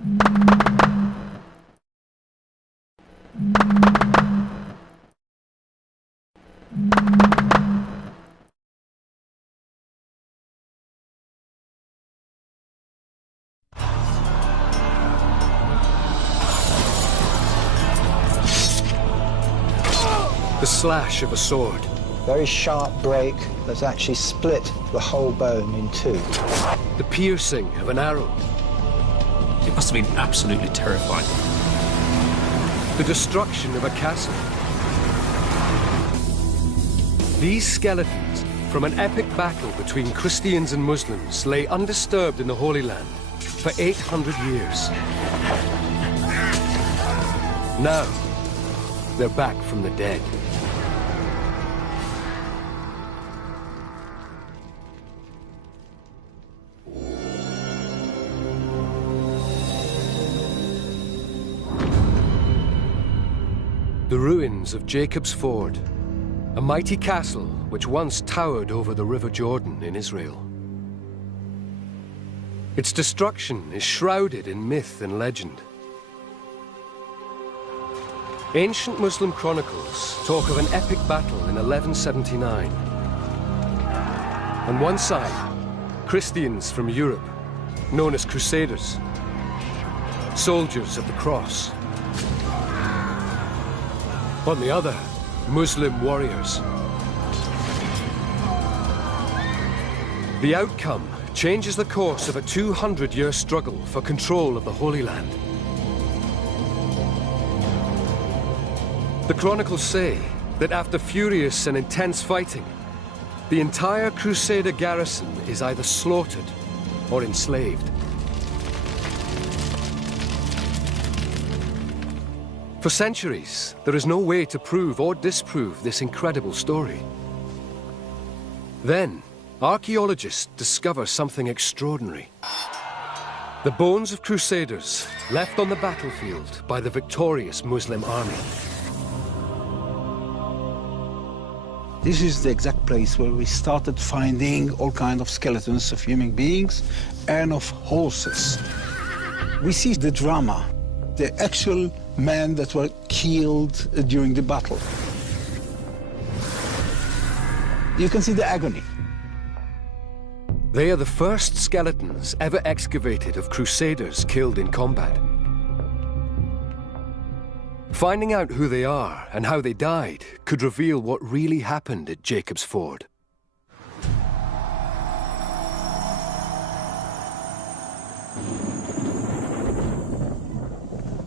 The slash of a sword. Very sharp break that's actually split the whole bone in two. The piercing of an arrow. It must have been absolutely terrifying. The destruction of a castle. These skeletons from an epic battle between Christians and Muslims lay undisturbed in the Holy Land for 800 years. Now, they're back from the dead. The ruins of Jacob's Ford, a mighty castle which once towered over the River Jordan in Israel. Its destruction is shrouded in myth and legend. Ancient Muslim chronicles talk of an epic battle in 1179. On one side, Christians from Europe, known as Crusaders, soldiers of the cross. On the other, Muslim warriors. The outcome changes the course of a 200-year struggle for control of the Holy Land. The chronicles say that after furious and intense fighting, the entire Crusader garrison is either slaughtered or enslaved. For centuries, there is no way to prove or disprove this incredible story. Then, archaeologists discover something extraordinary. The bones of Crusaders left on the battlefield by the victorious Muslim army. This is the exact place where we started finding all kinds of skeletons of human beings and of horses. We see the drama, the actual men that were killed during the battle. You can see the agony. They are the first skeletons ever excavated of Crusaders killed in combat. Finding out who they are and how they died could reveal what really happened at Jacob's Ford.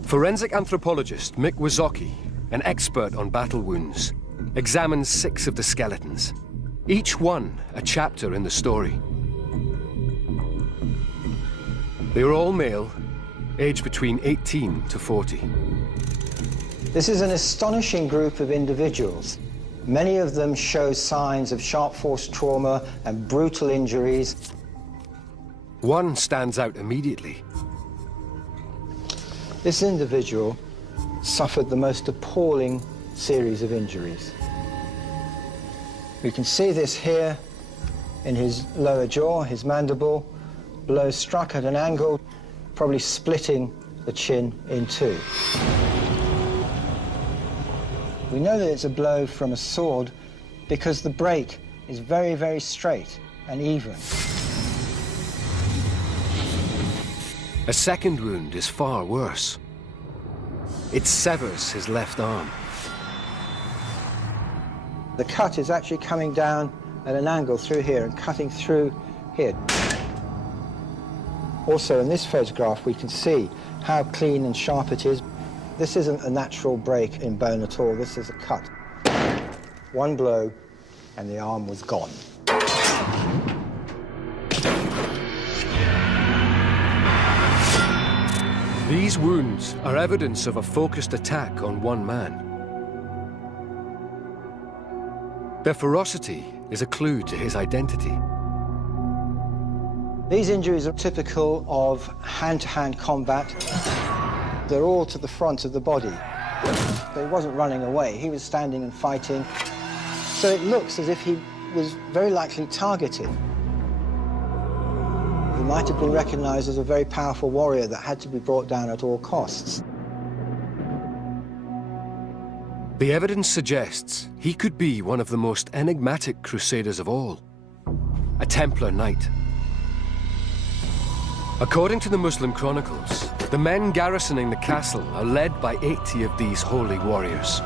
Forensic anthropologist Mick Wazocki, an expert on battle wounds, examines 6 of the skeletons, each one a chapter in the story. They were all male, aged between 18 to 40. This is an astonishing group of individuals. Many of them show signs of sharp force trauma and brutal injuries. One stands out immediately. This individual suffered the most appalling series of injuries. We can see this here in his lower jaw, his mandible, blow struck at an angle, probably splitting the chin in two. We know that it's a blow from a sword because the break is very, very straight and even. A second wound is far worse. It severs his left arm. The cut is actually coming down at an angle through here and cutting through here. Also, in this photograph, we can see how clean and sharp it is. This isn't a natural break in bone at all. This is a cut. One blow, and the arm was gone. These wounds are evidence of a focused attack on one man. Their ferocity is a clue to his identity. These injuries are typical of hand-to-hand combat. They're all to the front of the body. He wasn't running away, he was standing and fighting. So it looks as if he was very likely targeted. The He might have been recognized as a very powerful warrior that had to be brought down at all costs. The evidence suggests he could be one of the most enigmatic crusaders of all, a Templar knight. According to the Muslim chronicles, the men garrisoning the castle are led by 80 of these holy warriors.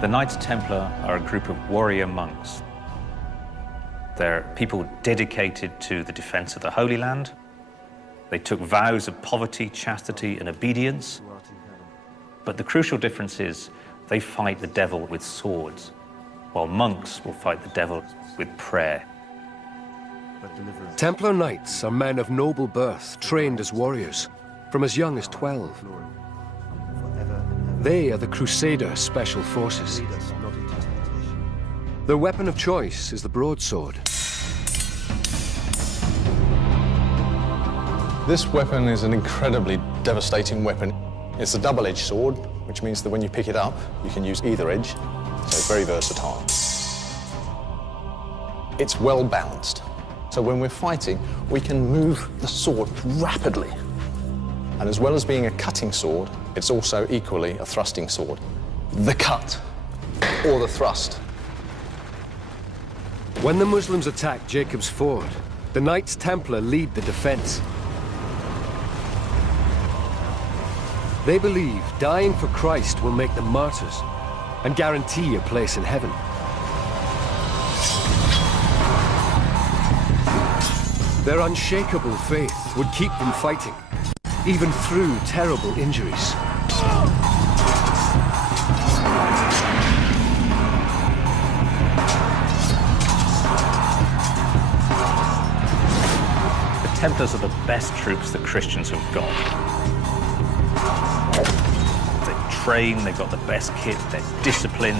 The Knights Templar are a group of warrior monks. They're people dedicated to the defense of the Holy Land. They took vows of poverty, chastity, and obedience. But the crucial difference is they fight the devil with swords, while monks will fight the devil with prayer. Templar knights are men of noble birth, trained as warriors, from as young as 12. They are the Crusader Special Forces. Their weapon of choice is the broadsword. This weapon is an incredibly devastating weapon. It's a double-edged sword, which means that when you pick it up, you can use either edge, so very versatile. It's well balanced, so when we're fighting, we can move the sword rapidly. And as well as being a cutting sword, it's also equally a thrusting sword. The cut, or the thrust. When the Muslims attack Jacob's Ford, the Knights Templar lead the defense. They believe dying for Christ will make them martyrs and guarantee a place in heaven. Their unshakable faith would keep them fighting, even through terrible injuries. The Templars are the best troops the Christians have got. They're trained, they've got the best kit, they're disciplined.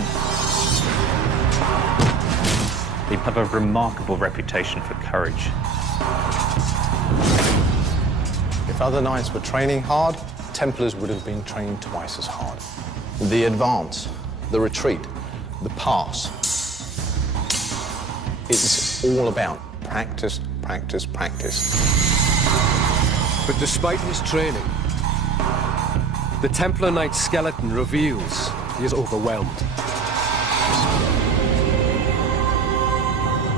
They have a remarkable reputation for courage. If other knights were training hard, Templars would have been trained twice as hard. The advance, the retreat, the pass. It's all about practice, practice, practice. But despite his training, the Templar Knight's skeleton reveals he is overwhelmed.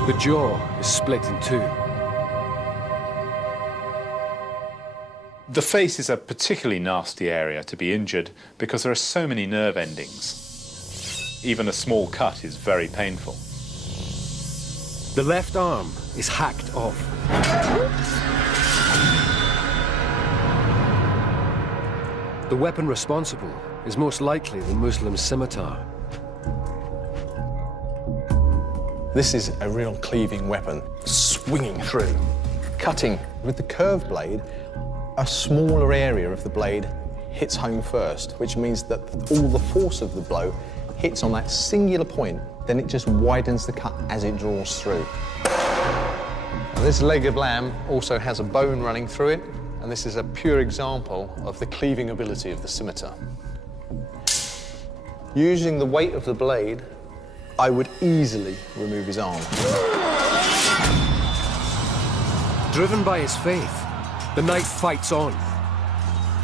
The jaw is split in two. The face is a particularly nasty area to be injured because there are so many nerve endings. Even a small cut is very painful. The left arm is hacked off. The weapon responsible is most likely the Muslim scimitar. This is a real cleaving weapon, swinging through, cutting. With the curved blade, a smaller area of the blade hits home first, which means that all the force of the blow hits on that singular point, then it just widens the cut as it draws through. Now, this leg of lamb also has a bone running through it, and this is a pure example of the cleaving ability of the scimitar. Using the weight of the blade, I would easily remove his arm. Driven by his faith, the knight fights on,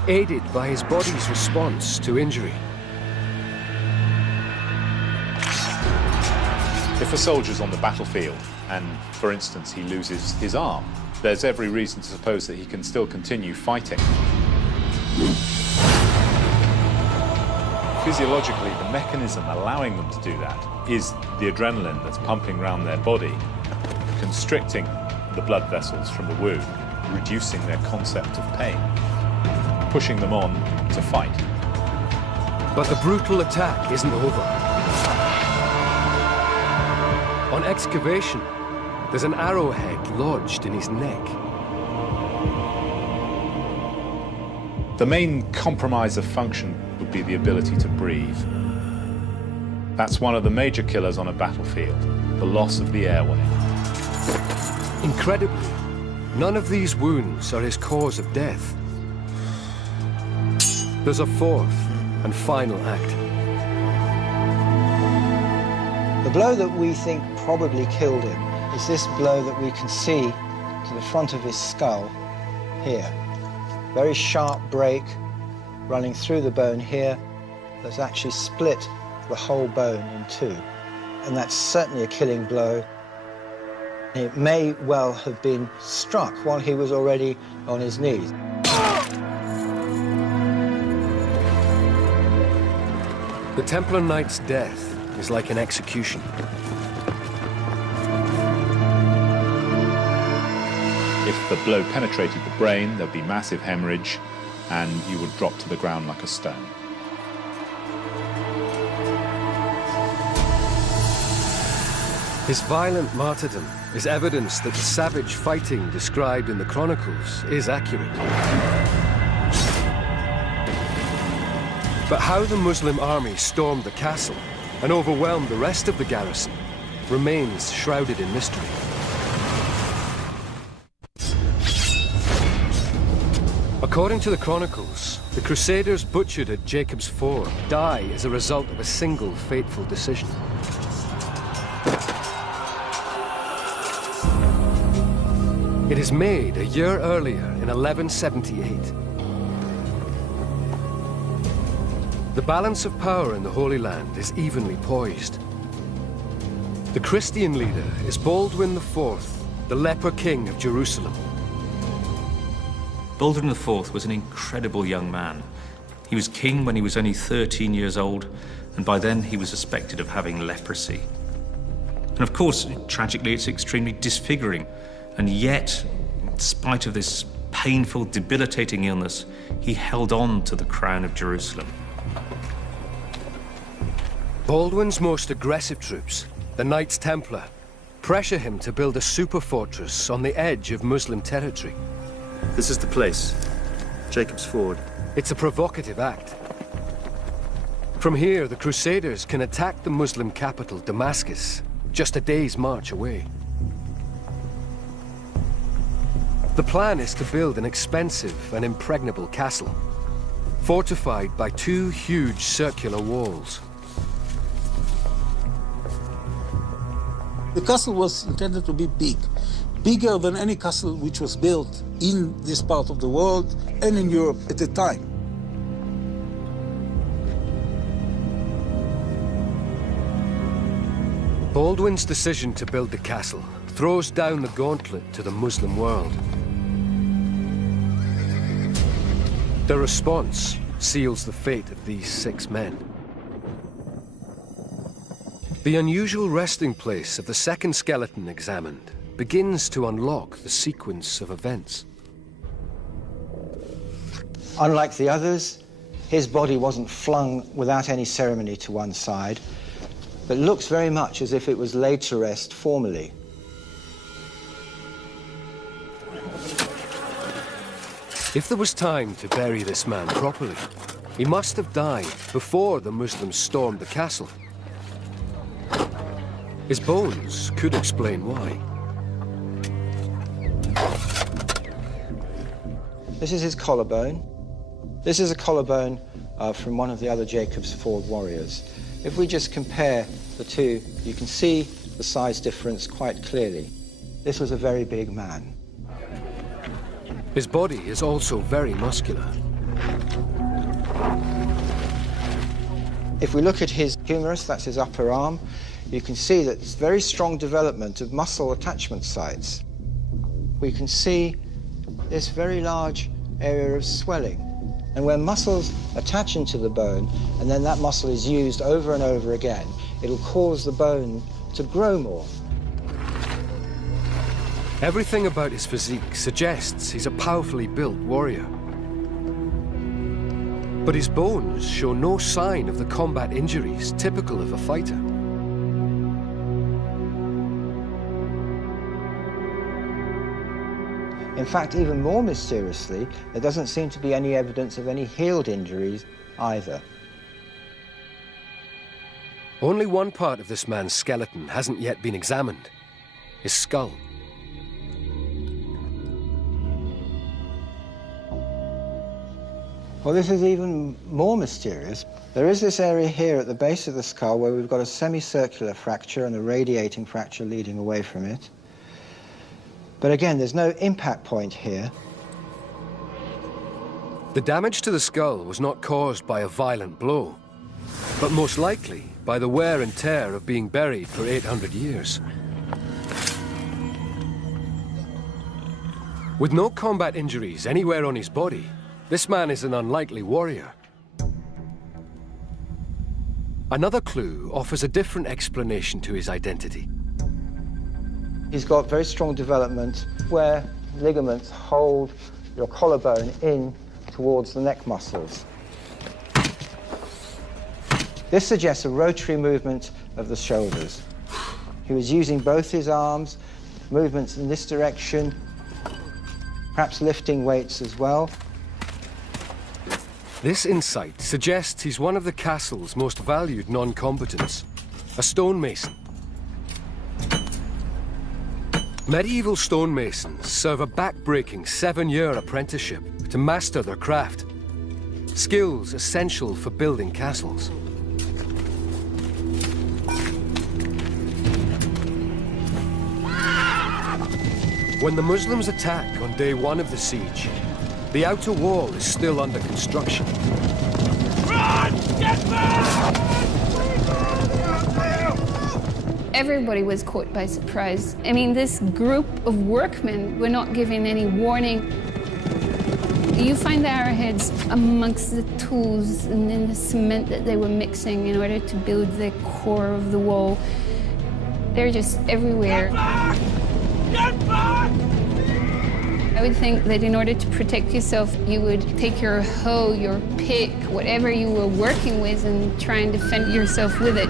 aided by his body's response to injury. If a soldier's on the battlefield and, for instance, he loses his arm, there's every reason to suppose that he can still continue fighting. Physiologically, the mechanism allowing them to do that is the adrenaline that's pumping around their body, constricting the blood vessels from the wound, reducing their concept of pain, pushing them on to fight. But the brutal attack isn't over. On excavation, there's an arrowhead lodged in his neck. The main compromise of function would be the ability to breathe. That's one of the major killers on a battlefield, the loss of the airway. Incredibly, none of these wounds are his cause of death. There's a fourth and final act. The blow that we think probably killed him is this blow that we can see to the front of his skull here. Very sharp break running through the bone here that's actually split the whole bone in two. And that's certainly a killing blow. It may well have been struck while he was already on his knees. The Templar Knight's death is like an execution. If the blow penetrated the brain, there'd be massive hemorrhage, and you would drop to the ground like a stone. His violent martyrdom is evidence that the savage fighting described in the Chronicles is accurate. But how the Muslim army stormed the castle and overwhelmed the rest of the garrison remains shrouded in mystery. According to the Chronicles, the Crusaders butchered at Jacob's Ford die as a result of a single fateful decision. It is made a year earlier in 1178. The balance of power in the Holy Land is evenly poised. The Christian leader is Baldwin IV, the leper king of Jerusalem. Baldwin IV was an incredible young man. He was king when he was only 13 years old, and by then he was suspected of having leprosy. And of course, tragically, it's extremely disfiguring. And yet, in spite of this painful, debilitating illness, he held on to the crown of Jerusalem. Baldwin's most aggressive troops, the Knights Templar, pressure him to build a super fortress on the edge of Muslim territory. This is the place, Jacob's Ford. It's a provocative act. From here, the Crusaders can attack the Muslim capital, Damascus, just a day's march away. The plan is to build an expensive and impregnable castle, fortified by two huge circular walls. The castle was intended to be big, bigger than any castle which was built in this part of the world and in Europe at the time. Baldwin's decision to build the castle throws down the gauntlet to the Muslim world. The response seals the fate of these 6 men. The unusual resting place of the second skeleton examined begins to unlock the sequence of events. Unlike the others, his body wasn't flung without any ceremony to one side, but looks very much as if it was laid to rest formally. If there was time to bury this man properly, he must have died before the Muslims stormed the castle. His bones could explain why. This is his collarbone. This is a collarbone from one of the other Jacob's Ford warriors. If we just compare the two, you can see the size difference quite clearly. This was a very big man. His body is also very muscular. If we look at his humerus, that's his upper arm, you can see that it's very strong development of muscle attachment sites. We can see this very large area of swelling. And when muscles attach into the bone, and then that muscle is used over and over again, it'll cause the bone to grow more. Everything about his physique suggests he's a powerfully built warrior. But his bones show no sign of the combat injuries typical of a fighter. In fact, even more mysteriously, there doesn't seem to be any evidence of any healed injuries either. Only one part of this man's skeleton hasn't yet been examined: his skull. Well, this is even more mysterious. There is this area here at the base of the skull where we've got a semicircular fracture and a radiating fracture leading away from it. But again, there's no impact point here. The damage to the skull was not caused by a violent blow, but most likely by the wear and tear of being buried for 800 years. With no combat injuries anywhere on his body, this man is an unlikely warrior. Another clue offers a different explanation to his identity. He's got very strong development where ligaments hold your collarbone in towards the neck muscles. This suggests a rotary movement of the shoulders. He was using both his arms, movements in this direction, perhaps lifting weights as well. This insight suggests he's one of the castle's most valued non-combatants, a stonemason. Medieval stonemasons serve a back-breaking 7-year apprenticeship to master their craft, skills essential for building castles. When the Muslims attack on day 1 of the siege, the outer wall is still under construction. Run! Get back! Everybody was caught by surprise. I mean, this group of workmen were not given any warning. You find the arrowheads amongst the tools and in the cement that they were mixing in order to build the core of the wall. They're just everywhere. Get back! Get back! I would think that in order to protect yourself, you would take your hoe, your pick, whatever you were working with, and try and defend yourself with it.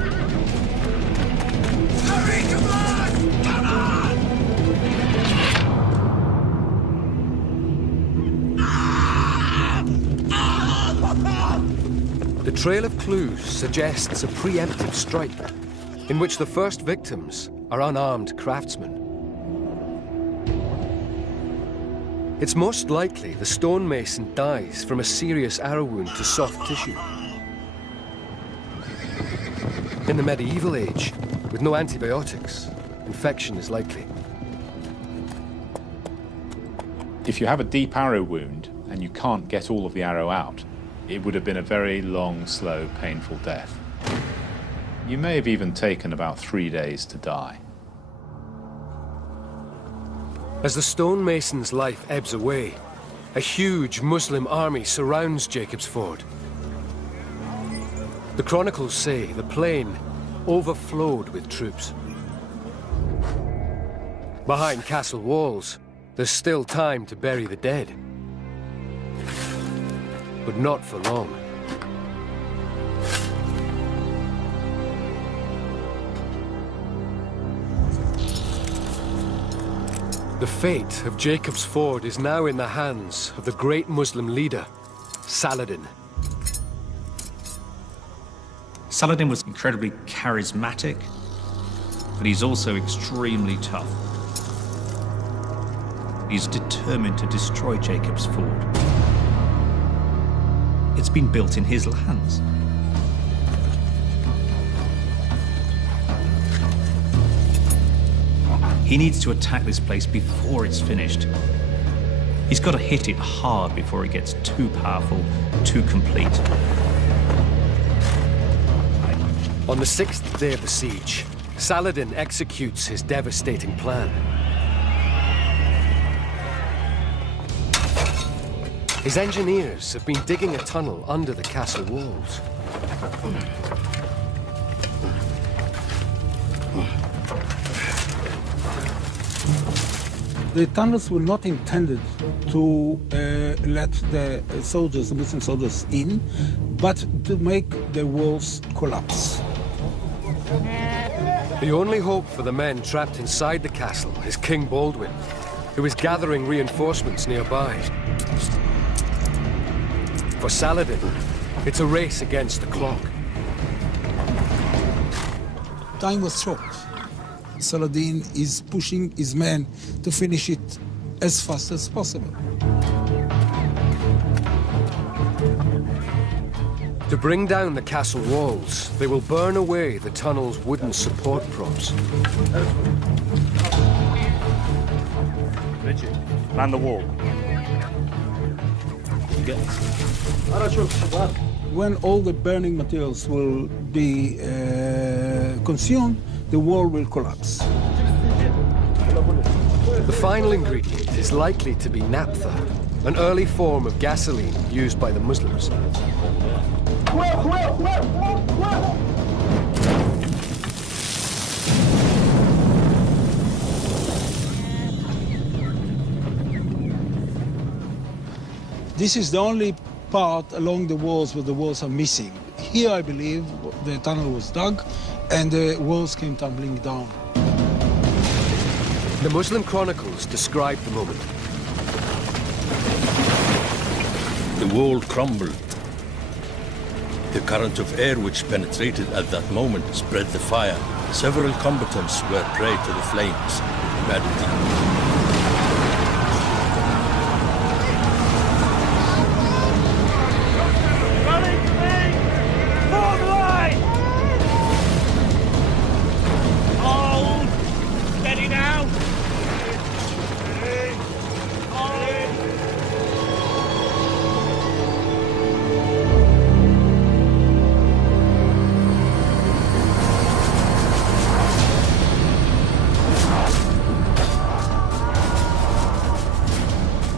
Hurry, come on! Come on! The trail of clues suggests a preemptive strike, in which the first victims are unarmed craftsmen. It's most likely the stonemason dies from a serious arrow wound to soft tissue. In the medieval age, with no antibiotics, infection is likely. If you have a deep arrow wound and you can't get all of the arrow out, it would have been a very long, slow, painful death. You may have even taken about 3 days to die. As the stonemason's life ebbs away, a huge Muslim army surrounds Jacob's Ford. The chronicles say the plain overflowed with troops. Behind castle walls, there's still time to bury the dead. But not for long. The fate of Jacob's Ford is now in the hands of the great Muslim leader, Saladin. Saladin was incredibly charismatic, but he's also extremely tough. He's determined to destroy Jacob's Ford. It's been built in his lands. He needs to attack this place before it's finished. He's got to hit it hard before it gets too powerful, too complete. On the 6th day of the siege, Saladin executes his devastating plan. His engineers have been digging a tunnel under the castle walls. The tunnels were not intended to let the soldiers, the Muslim soldiers, in, but to make the walls collapse. The only hope for the men trapped inside the castle is King Baldwin, who is gathering reinforcements nearby. For Saladin, it's a race against the clock. Time was short. Saladin is pushing his men to finish it as fast as possible. To bring down the castle walls, they will burn away the tunnel's wooden support props. Rigid. Man the wall. When all the burning materials will be consumed, the wall will collapse. The final ingredient is likely to be naphtha, an early form of gasoline used by the Muslims. This is the only part along the walls where the walls are missing. Here, I believe, the tunnel was dug and the walls came tumbling down. The Muslim chronicles describe the moment. The wall crumbled. The current of air which penetrated at that moment spread the fire. Several combatants were prey to the flames. Immediately.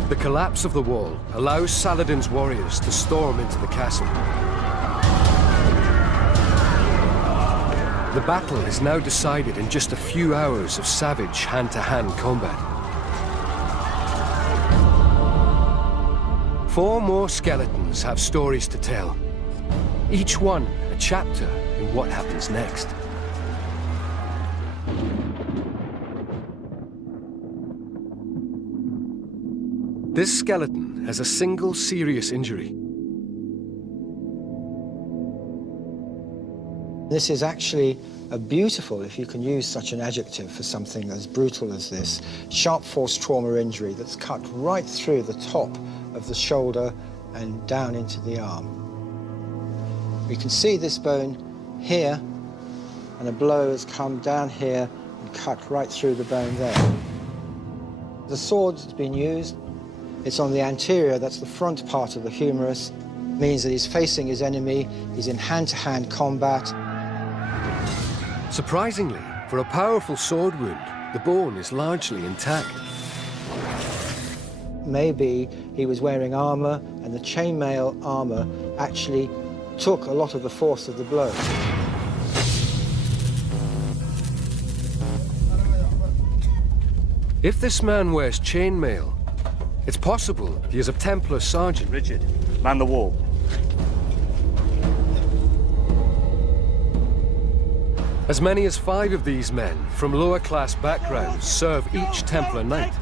The collapse of the wall allows Saladin's warriors to storm into the castle. The battle is now decided in just a few hours of savage hand-to-hand combat. 4 more skeletons have stories to tell, each one a chapter in what happens next. This skeleton has a single serious injury. This is actually a beautiful, if you can use such an adjective for something as brutal as this, sharp force trauma injury that's cut right through the top of the shoulder and down into the arm. We can see this bone here, and a blow has come down here and cut right through the bone there. The sword has been used. It's on the anterior, that's the front part of the humerus. Means that he's facing his enemy, he's in hand-to-hand combat. Surprisingly, for a powerful sword wound, the bone is largely intact. Maybe he was wearing armor, and the chainmail armor actually took a lot of the force of the blow. If this man wears chainmail, it's possible he is a Templar sergeant. Rigid. Man the wall. As many as 5 of these men from lower-class backgrounds serve each Templar knight.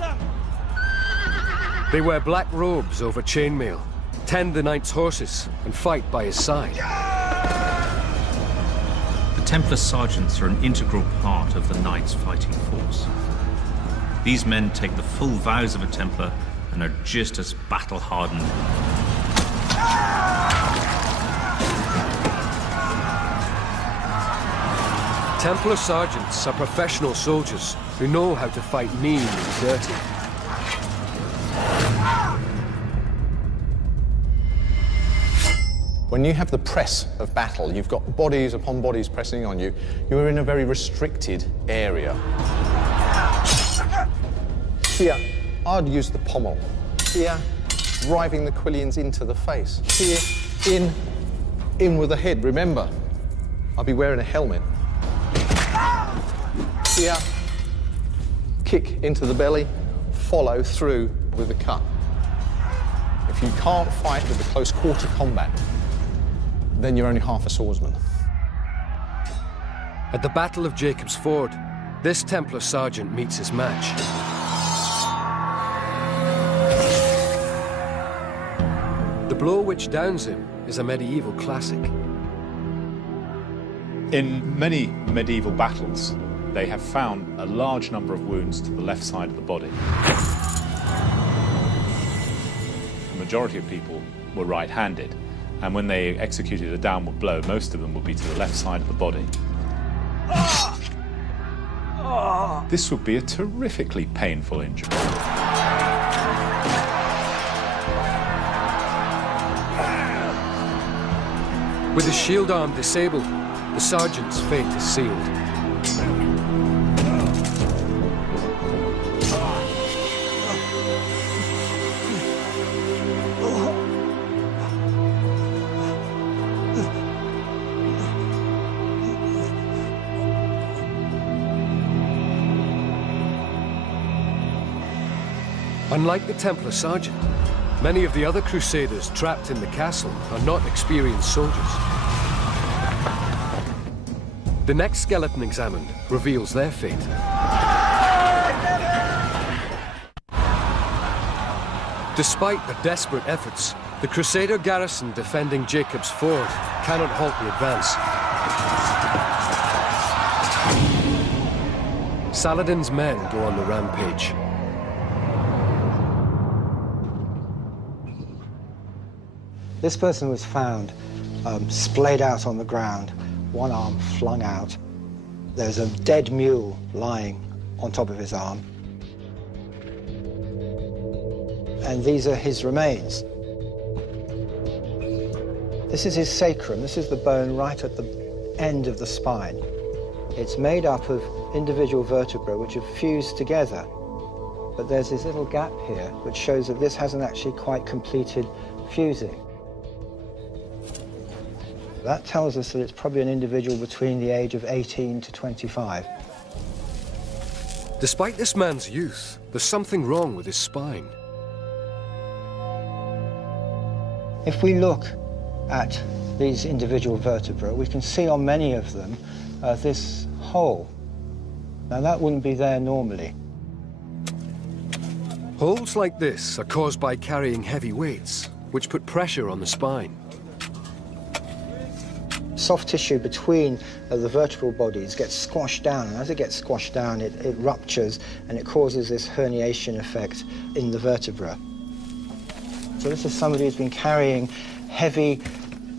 They wear black robes over chainmail, tend the knight's horses, and fight by his side. The Templar sergeants are an integral part of the knight's fighting force. These men take the full vows of a Templar and are just as battle-hardened. Templar sergeants are professional soldiers who know how to fight mean and dirty. When you have the press of battle, you've got bodies upon bodies pressing on you, you're in a very restricted area. Here, I'd use the pommel. Here, driving the quillions into the face. Here, in with the head. Remember, I'll be wearing a helmet. Here, kick into the belly, follow through with the cut. If you can't fight with the close quarter combat, then you're only half a swordsman. At the Battle of Jacob's Ford, this Templar sergeant meets his match. The blow which downs him is a medieval classic. In many medieval battles, they have found a large number of wounds to the left side of the body. The majority of people were right-handed, and when they executed a downward blow, most of them would be to the left side of the body. This would be a terrifically painful injury. With his shield arm disabled, the sergeant's fate is sealed. Unlike the Templar sergeant, many of the other Crusaders trapped in the castle are not experienced soldiers. The next skeleton examined reveals their fate. Despite their desperate efforts, the Crusader garrison defending Jacob's Ford cannot halt the advance. Saladin's men go on the rampage. This person was found splayed out on the ground, one arm flung out. There's a dead mule lying on top of his arm. And these are his remains. This is his sacrum. This is the bone right at the end of the spine. It's made up of individual vertebrae which have fused together. But there's this little gap here which shows that this hasn't actually quite completed fusing. That tells us that it's probably an individual between the age of 18 to 25. Despite this man's youth, there's something wrong with his spine. If we look at these individual vertebrae, we can see on many of them this hole. Now that wouldn't be there normally. Holes like this are caused by carrying heavy weights, which put pressure on the spine. Soft tissue between the vertebral bodies gets squashed down, and as it gets squashed down, it ruptures, and it causes this herniation effect in the vertebra. So this is somebody who's been carrying heavy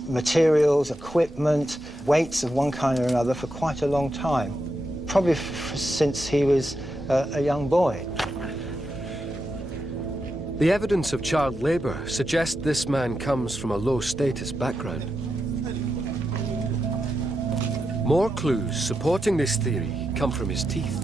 materials, equipment, weights of one kind or another for quite a long time, probably since he was a young boy. The evidence of child labor suggests this man comes from a low-status background. More clues supporting this theory come from his teeth.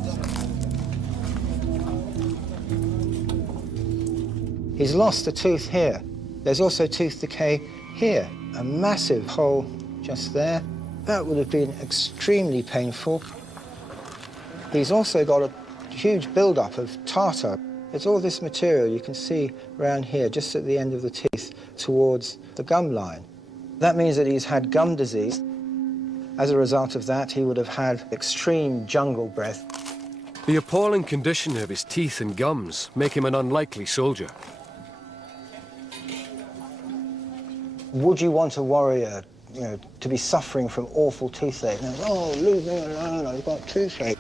He's lost a tooth here. There's also tooth decay here. A massive hole just there. That would have been extremely painful. He's also got a huge buildup of tartar. It's all this material you can see around here, just at the end of the teeth, towards the gum line. That means that he's had gum disease. As a result of that, he would have had extreme jungle breath. The appalling condition of his teeth and gums make him an unlikely soldier. Would you want a warrior, to be suffering from awful toothache? And, oh, leave me alone, I've got toothache.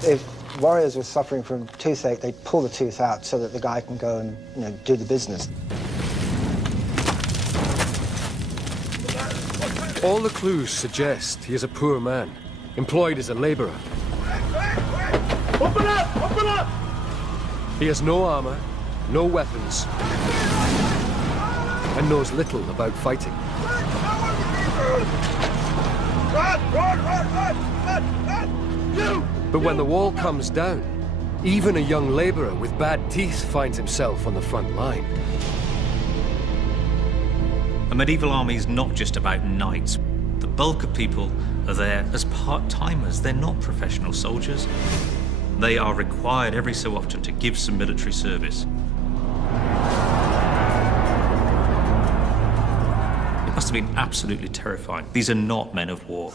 If warriors were suffering from toothache, they'd pull the tooth out so that the guy can go and, do the business. All the clues suggest he is a poor man, employed as a laborer. Open up! Open up! He has no armor, no weapons, and knows little about fighting. But when the wall comes down, even a young laborer with bad teeth finds himself on the front line. A medieval army is not just about knights. The bulk of people are there as part-timers. They're not professional soldiers. They are required every so often to give some military service. It must have been absolutely terrifying. These are not men of war.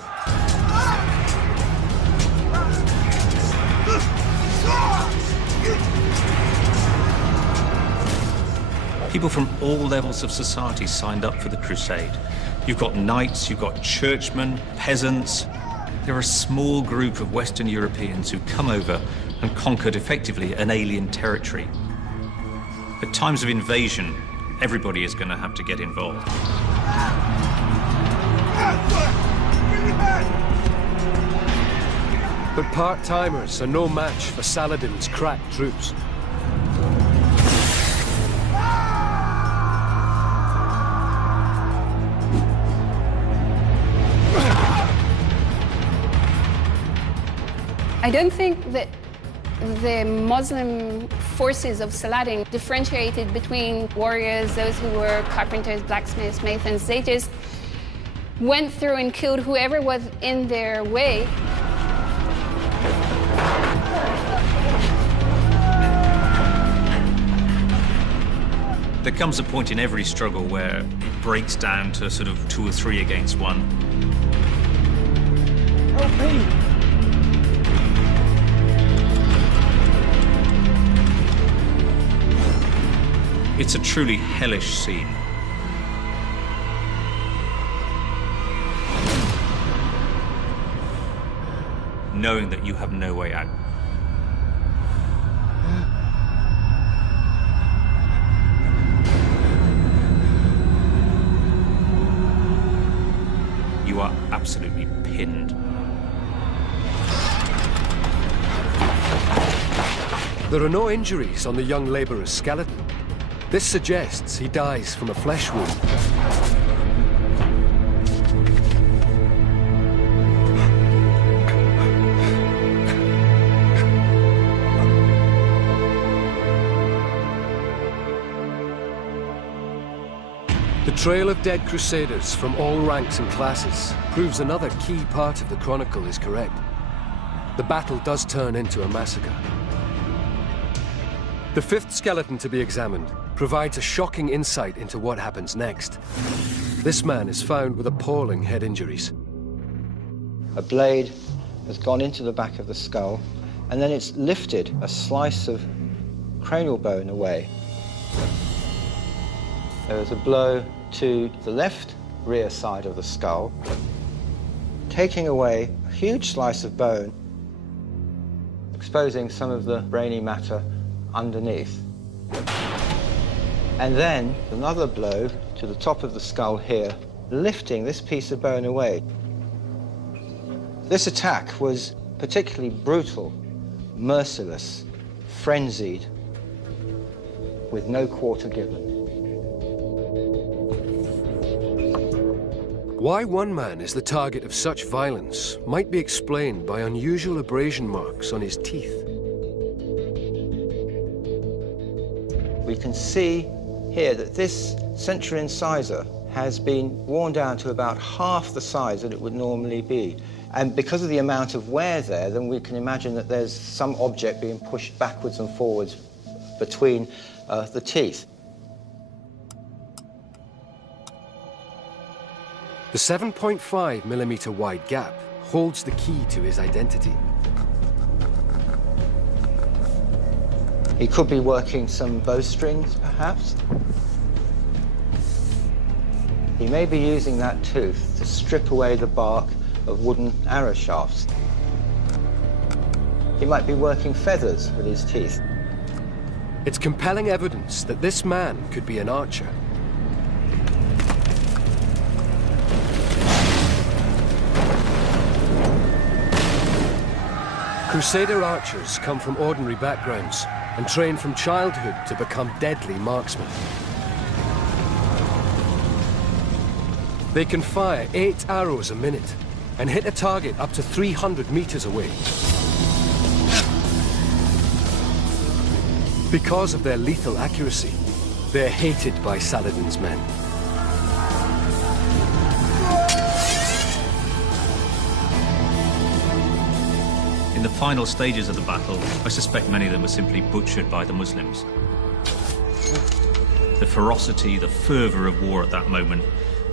People from all levels of society signed up for the crusade. You've got knights, you've got churchmen, peasants. They're a small group of Western Europeans who come over and conquered effectively an alien territory. At times of invasion, everybody is going to have to get involved. But part-timers are no match for Saladin's crack troops. I don't think that the Muslim forces of Saladin differentiated between warriors, those who were carpenters, blacksmiths, masons. They just went through and killed whoever was in their way. There comes a point in every struggle where it breaks down to sort of 2 or 3 against 1. Help me! It's a truly hellish scene. Knowing that you have no way out. You are absolutely pinned. There are no injuries on the young labourer's skeleton. This suggests he dies from a flesh wound. The trail of dead crusaders from all ranks and classes proves another key part of the chronicle is correct. The battle does turn into a massacre. The fifth skeleton to be examined provides a shocking insight into what happens next. This man is found with appalling head injuries. A blade has gone into the back of the skull, and then it's lifted a slice of cranial bone away. There was a blow to the left rear side of the skull, taking away a huge slice of bone, exposing some of the brainy matter underneath. And then another blow to the top of the skull here, lifting this piece of bone away. This attack was particularly brutal, merciless, frenzied, with no quarter given. Why one man is the target of such violence might be explained by unusual abrasion marks on his teeth. We can see here that this central incisor has been worn down to about half the size that it would normally be. And because of the amount of wear there, then we can imagine that there's some object being pushed backwards and forwards between the teeth. The 7.5mm wide gap holds the key to his identity. He could be working some bowstrings, perhaps. He may be using that tooth to strip away the bark of wooden arrow shafts. He might be working feathers with his teeth. It's compelling evidence that this man could be an archer. Crusader archers come from ordinary backgrounds and train from childhood to become deadly marksmen. They can fire 8 arrows a minute and hit a target up to 300 meters away. Because of their lethal accuracy, they're hated by Saladin's men. In the final stages of the battle, I suspect many of them were simply butchered by the Muslims. The ferocity, the fervour of war at that moment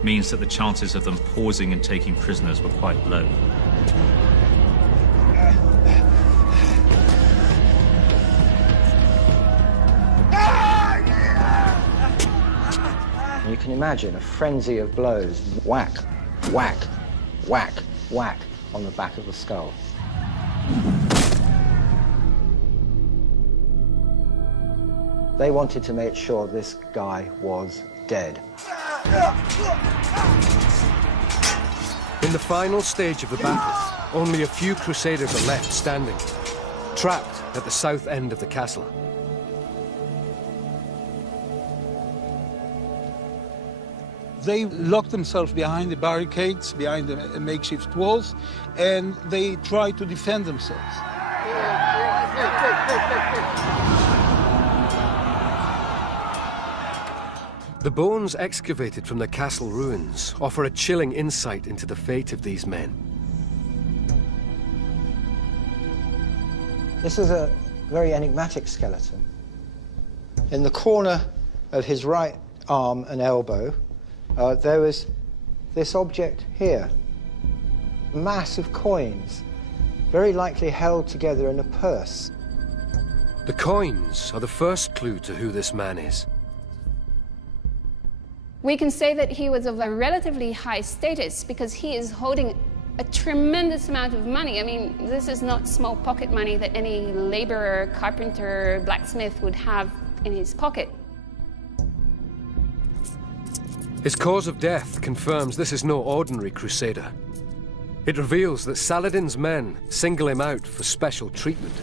means that the chances of them pausing and taking prisoners were quite low. You can imagine a frenzy of blows, whack, whack, whack, whack, on the back of the skull. They wanted to make sure this guy was dead. In the final stage of the battle, only a few Crusaders are left standing, trapped at the south end of the castle. They locked themselves behind the barricades, behind the makeshift walls, and they tried to defend themselves. The bones excavated from the castle ruins offer a chilling insight into the fate of these men. This is a very enigmatic skeleton. In the corner of his right arm and elbow, there was this object here, a mass of coins, very likely held together in a purse. The coins are the first clue to who this man is. We can say that he was of a relatively high status because he is holding a tremendous amount of money. I mean, this is not small pocket money that any laborer, carpenter, blacksmith would have in his pocket. His cause of death confirms this is no ordinary crusader. It reveals that Saladin's men single him out for special treatment.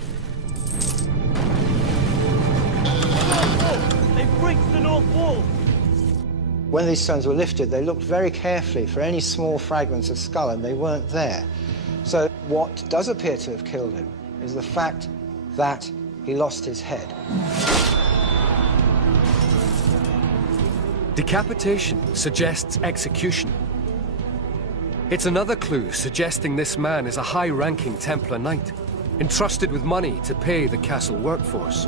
They breached the north wall! When these stones were lifted, they looked very carefully for any small fragments of skull, and they weren't there. So what does appear to have killed him is the fact that he lost his head. Decapitation suggests execution. It's another clue suggesting this man is a high-ranking Templar knight, entrusted with money to pay the castle workforce.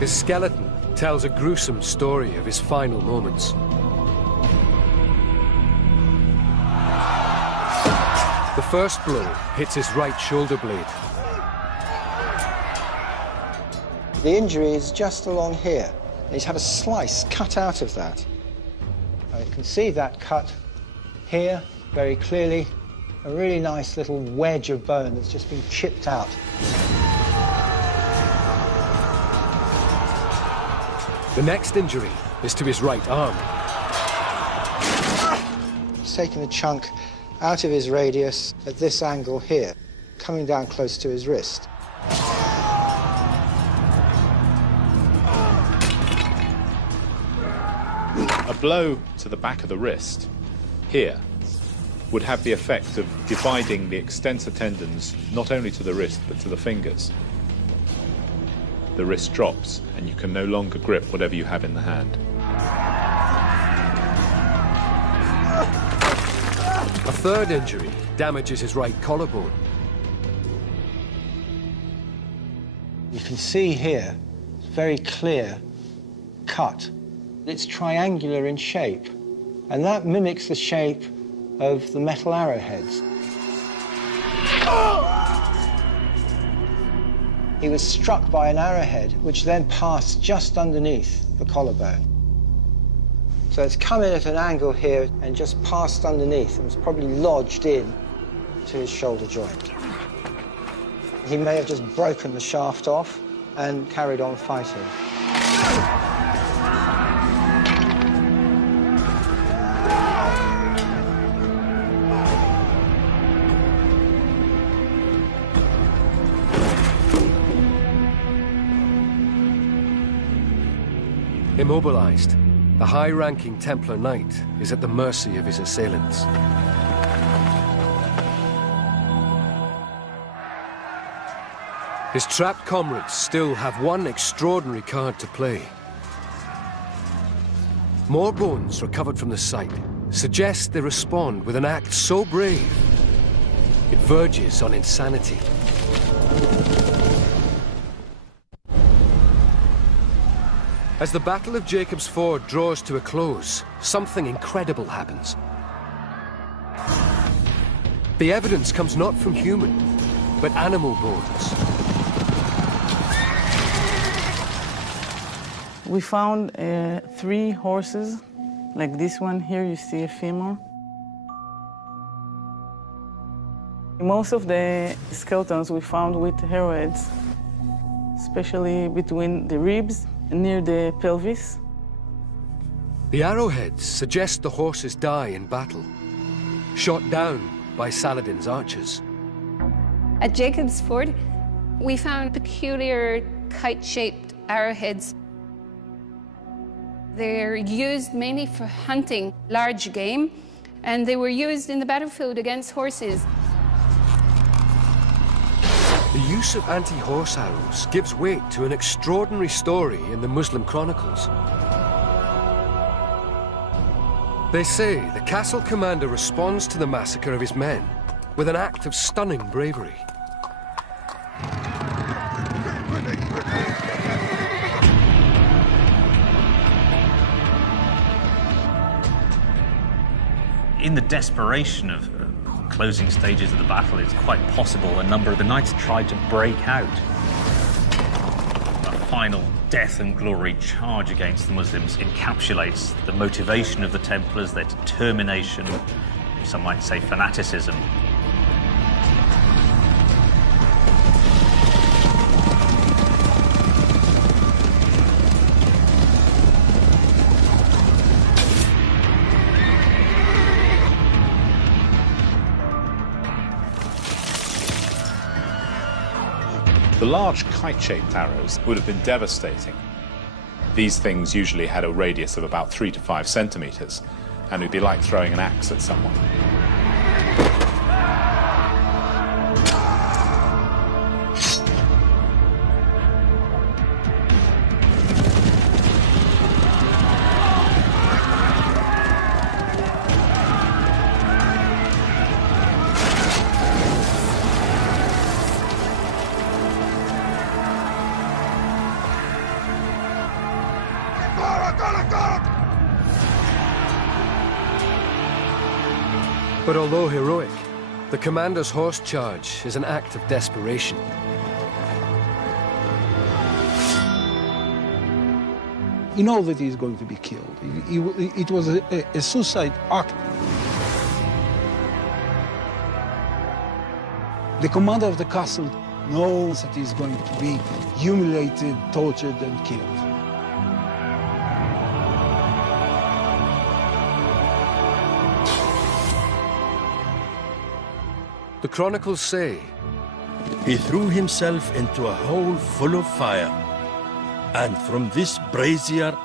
His skeleton tells a gruesome story of his final moments. The first blow hits his right shoulder blade. The injury is just along here. He's had a slice cut out of that. You can see that cut here very clearly. A really nice little wedge of bone that's just been chipped out. The next injury is to his right arm. He's taken a chunk out of his radius at this angle here, coming down close to his wrist. A blow to the back of the wrist, here, would have the effect of dividing the extensor tendons not only to the wrist but to the fingers. The wrist drops and you can no longer grip whatever you have in the hand. A third injury damages his right collarbone. You can see here, it's very clear cut. It's triangular in shape, and that mimics the shape of the metal arrowheads. He was struck by an arrowhead, which then passed just underneath the collarbone. So it's come in at an angle here and just passed underneath and was probably lodged in to his shoulder joint. He may have just broken the shaft off and carried on fighting. Immobilized, the high-ranking Templar knight is at the mercy of his assailants. His trapped comrades still have one extraordinary card to play. More bones recovered from the site suggest they respond with an act so brave, it verges on insanity. As the Battle of Jacob's Ford draws to a close, something incredible happens. The evidence comes not from human, but animal bones. We found 3 horses, like this one here, you see a femur. Most of the skeletons we found with arrowheads, especially between the ribs and near the pelvis. The arrowheads suggest the horses die in battle, shot down by Saladin's archers. At Jacob's Ford, we found peculiar kite-shaped arrowheads. They're used mainly for hunting large game, and they were used in the battlefield against horses. The use of anti-horse arrows gives weight to an extraordinary story in the Muslim chronicles. They say the castle commander responds to the massacre of his men with an act of stunning bravery. In the desperation of closing stages of the battle, it's quite possible a number of the knights tried to break out. A final death and glory charge against the Muslims encapsulates the motivation of the Templars, their determination, some might say fanaticism. The large kite-shaped arrows would have been devastating. These things usually had a radius of about 3 to 5 centimeters, and it would be like throwing an axe at someone. But although heroic, the commander's horse charge is an act of desperation. He knows that he's going to be killed. It was a suicide act. The commander of the castle knows that he's going to be humiliated, tortured, and killed. The chronicles say, he threw himself into a hole full of fire, and from this brazier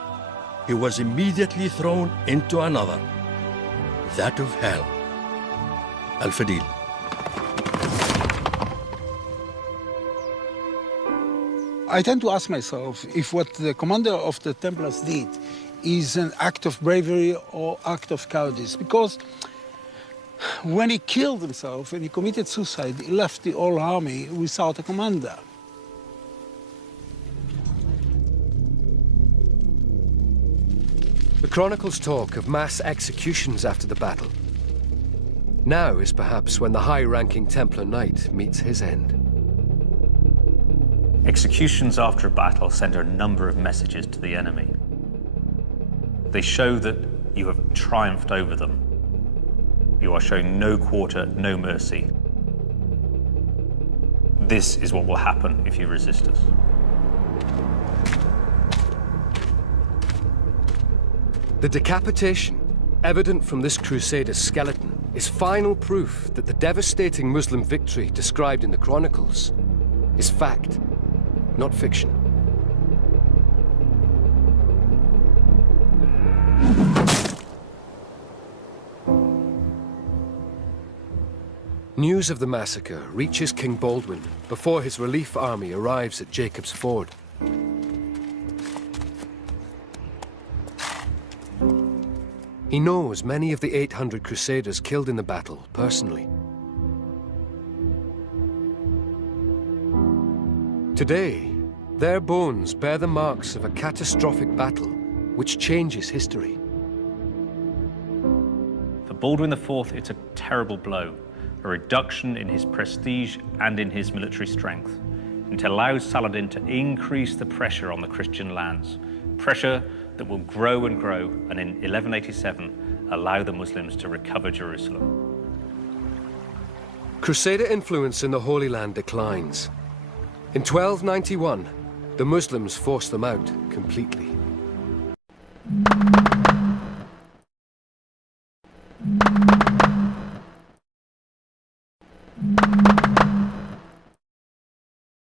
he was immediately thrown into another, that of hell. Al-Fadil. I tend to ask myself if what the commander of the Templars did is an act of bravery or act of cowardice, because when he killed himself, when he committed suicide, he left the whole army without a commander. The chronicles talk of mass executions after the battle. Now is perhaps when the high-ranking Templar knight meets his end. Executions after a battle send a number of messages to the enemy. They show that you have triumphed over them. You are showing no quarter, no mercy. This is what will happen if you resist us. The decapitation, evident from this crusader's skeleton, is final proof that the devastating Muslim victory described in the chronicles is fact, not fiction. News of the massacre reaches King Baldwin before his relief army arrives at Jacob's Ford. He knows many of the 800 crusaders killed in the battle personally. Today, their bones bear the marks of a catastrophic battle which changes history. For Baldwin IV, it's a terrible blow. A reduction in his prestige and in his military strength. It allows Saladin to increase the pressure on the Christian lands, pressure that will grow and grow, and in 1187 allow the Muslims to recover Jerusalem. Crusader influence in the Holy Land declines. In 1291, the Muslims force them out completely.